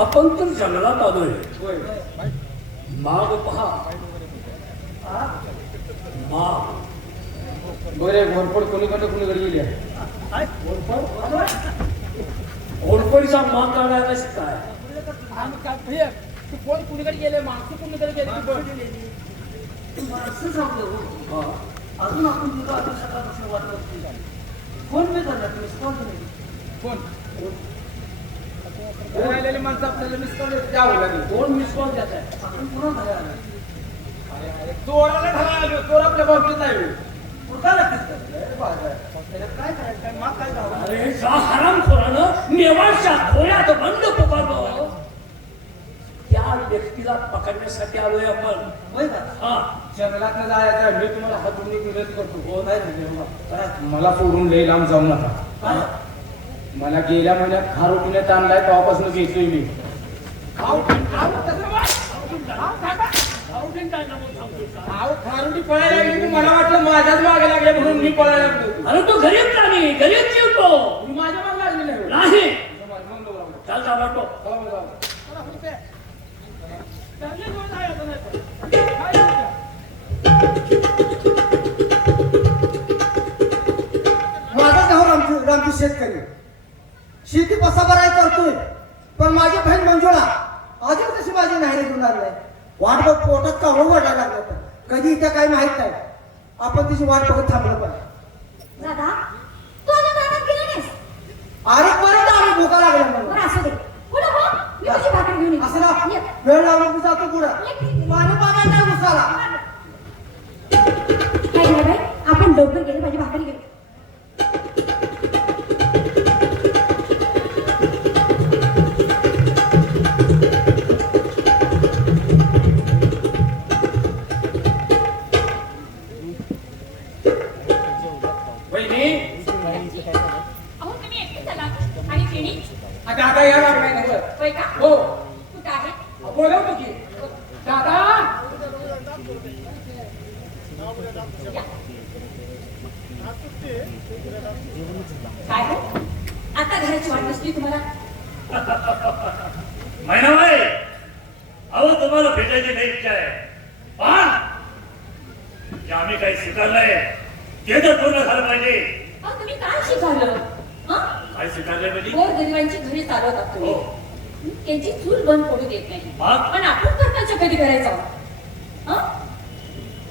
आपण तर जंगलात आलोय माग पहा आ? माग बरे घोरपड कोणीकडे कोणीकडे गेली आहे. घोडपडीचा माग काढायला काय आम्ही काय भैया, तू कोण कुणीकडे गेले माणसं कुणीकडे गेले. माणसं सांगतो. अजून आपण तुला आता सकाळपासून वाट बघतोय. फोन मी करणार तुम्ही नाही कोण राहिलेली माणसं आपल्याला मिस कॉल द्यावं लागेल. दोन मिस कॉल देत आहे? आपण पुन्हा घरी आलो. अरे, अरे, चोराला ढाला आलो. चोर आपल्या बाबतीत नाही होय. कुठं लागतात त्याला काय करायचं? काय माग काय करावं अरे जा हराम खोरानं. नेवाळच्या खोऱ्यात बंद पुकारलो त्या व्यक्तीला पकडण्यासाठी आलोय आपण. होय का? हा. जंगलात न जायचं. मी तुम्हाला हातून करतो. हो नाही. करा. मला सोडून लई लांब जाऊ नका? मला गेल्या महिन्यात खार उठण्यात आणलाय तेव्हापासून घेतोय मी. खारुटी पळायला लागली की मला वाटलं माझ्याच मागे लागले म्हणून मी पळायला लागलो. अरे तू गरीब प्राणी गरीब जीवतो. मी माझ्या मागे लागले नाही. नाही. चाल जा वाटतो बघ पोटात का ओरडा लागला तर कधी इथं काही माहीत नाही. आपण तिची वाट बघत थांबलं पण. दादा तू अजून रानात गेला नाहीस? अरे परत आम्ही भुका लागला म्हणून. बरं असू दे. पुढं हो? मी तुझी भाकरी घेऊन येते. असं. वेळ लावून जातो पुढं. पाणी पाण्यात नाही उसाला. तिने आता आता या लागलाय ना बरं. होय का? हो. कुठं आहे? बोलवतो की दादा! काय हो आता घराची वाट नसली तुम्हाला? महिनाबाई अहो तुम्हाला भेटायची नाही इच्छा आहे. पण जे आम्ही काही स्वीकारलंय ते तर पूर्ण झालं पाहिजे. तुम्ही काय शिकवलं? हं? काय म्हणजे? गोरगरिबांची घरी चालवतात तुम्ही. हो. त्यांची चूल बंद पडू देत नाही. मग? पण आपण कर्तव्य कधी करायचं हं?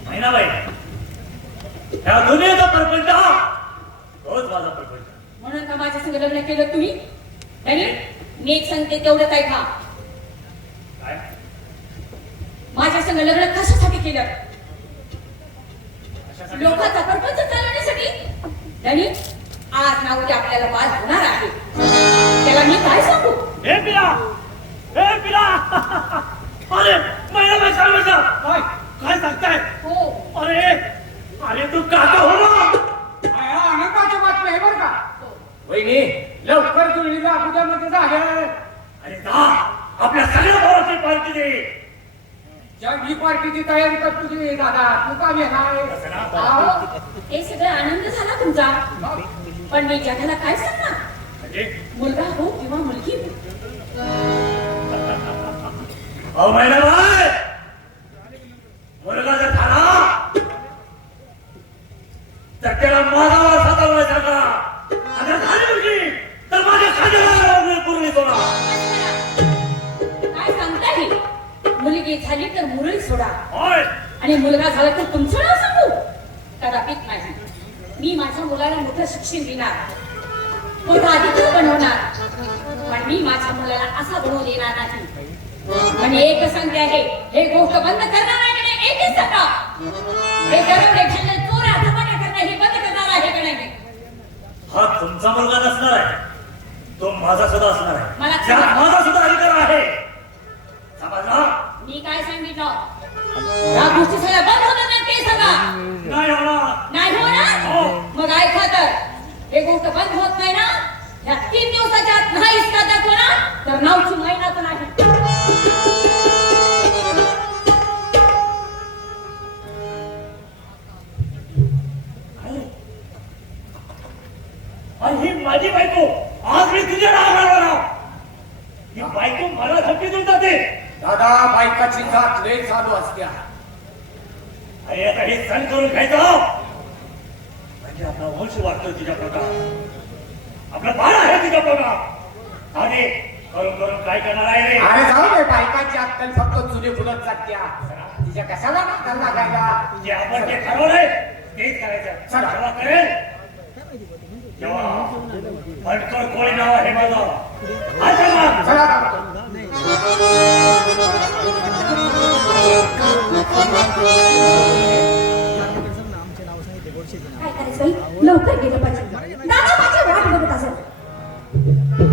महिनाबाई ह्या दुनियेचा प्रपंच हा. तोच माझा प्रपंच. म्हणून का माझ्या संग लग्न केलं तुम्ही? आणि मी एक सांगते तेवढंच ऐका. काय? माझ्या संग लग्न कशासाठी केलं? अशासाठी लोकांचा प्रपंच चालवण्यासाठी. आणि आज ना उद्या आपल्याला वाद होणार आहे. त्याला मी काय सांगू? हे पिला हे पिला. अरे महिनाबाई काय म्हणता काय काय सांगताय? हो. अरे अरे तू काका हो ना. हा, आनंदाच्या बातम्या आहे बरं का? वहिनी लवकर जुळणीला अगोदरमध्ये झाल्या अरे जा आपल्या सगळ्या भावाची पार्टी दे. ज्या ही पार्टीची तयारी कर तुझी दादा. तू का येणार हे सगळं आनंद झाला तुमचा. पण मी जगाला काय सांगणार? म्हणजे? मुलगा हो किंवा मुलगी हो. अहो महिनाबाई मुलगा जर झाला तर त्याला झाली मुलगी तर माझ्या खाद्याला पूर्ण सोडा. काय सांगता हे मुलगी झाली तर मुरळी सोडा. आणि मुलगा झाला तर तुमचं नाव सांगू? कदापित नाही. मी माझ्या मुलाला मोठं शिक्षण देणार मोठा अधिकारी बनवणार पण मी माझ्या मुलाला असा बनवू देणार नाही. आणि एक सांगते आहे हे गोष्ट बंद करणार आहे एकच सांगा हे दरोडे खाल्ले चोर हातापाने करणं हे बंद करणार आहे की नाही? हा तुमचा मुलगा नसणार आहे. तो माझा सुद्धा असणार मला आहे त्यात माझा सुद्धा अधिकार आहे. समजला मी काय सांगितलं? या गोष्टी सगळ्या बंद होणार नाही आणि ही माझी बायको. आज मी तुझ्या राहणार ही बायको मला देऊन जाते. दादा बायकाची जात लय चालू असत्या अरे आता हे सण करून खायचं म्हणजे आपला वंश वाटतोय तिच्या पोटात आपला बाळ आहे तिच्या पोटात आणि करून करून काय करणार आहे रे? अरे जाऊ दे बायकाची अक्कल फक्त चुली फुलत जात्या तिच्या कशाला लागायला? जे आपण जे ठरवलंय तेच करायचं. चला. करेल. तेव्हा भटकर कोळी नाव आहे माझं. चला. काय लवकर गेलं पाहिजे. दादा माझी वाट बघत असत.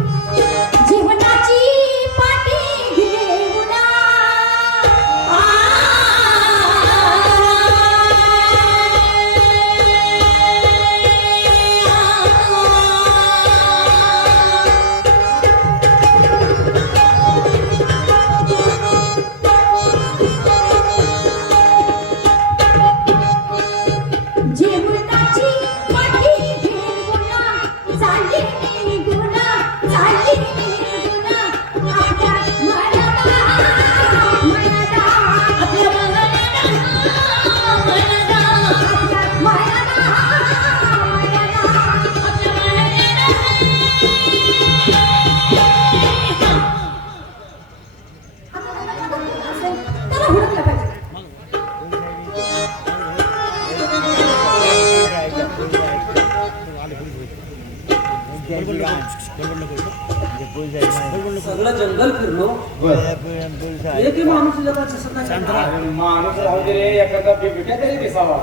सगळं जंगल फिरलो एकही माणूस तुझ्या दिसत नाही अरे माणूस राहू दे रे एखादा बिबट्या तरी दिसावा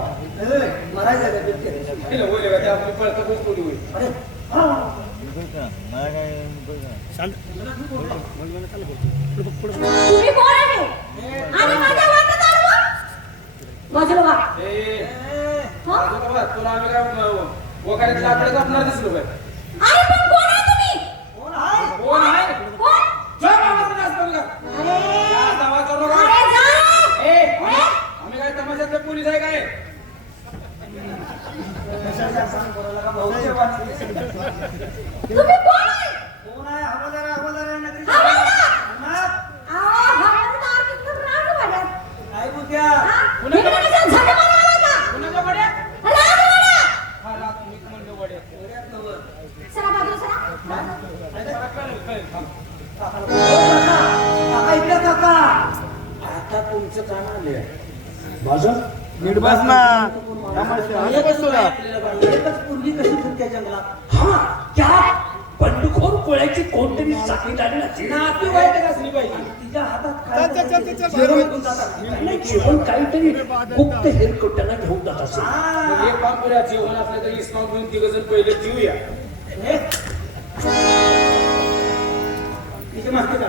का बिबट्या? तिला होईल का ते आपली पळतं खूप थोडी होईल अरे हा. तुम्ही कोण आहे आणि माझ्या वाटत आडवा बाजूला वा ए, हा? बाजूला बघ, तुला आम्ही काय वगैरे लाकडं कापणार दिसलो काय अरे पण तुम्ही कोण आहे कोण आहे? हवालदार हवालदार आहे, नगरी. काय बोलत्या? का? कुणाच्या वड्या. हा वड्यात नव्हं. सरा बाजूला सरा. इकडे काका. आता तुमचं काम आले माझं नीट बस ना एकच पूर्वी कशी फिरते जंगलात? हा त्या बंडखोर कोळ्याची कोणतरी साखळी लागली असेल. नातेवाईक असली पाहिजे. तिच्या हातात काय चल, चल, चल, चल, चल. जेवण काहीतरी गुप्त हेरकट त्यांना घेऊन जात असेल. हा. मग एक काम करूया जेवण असलं तर इस्माव घेऊन तिघ जण पहिले जेऊया हे. तिची माहिती.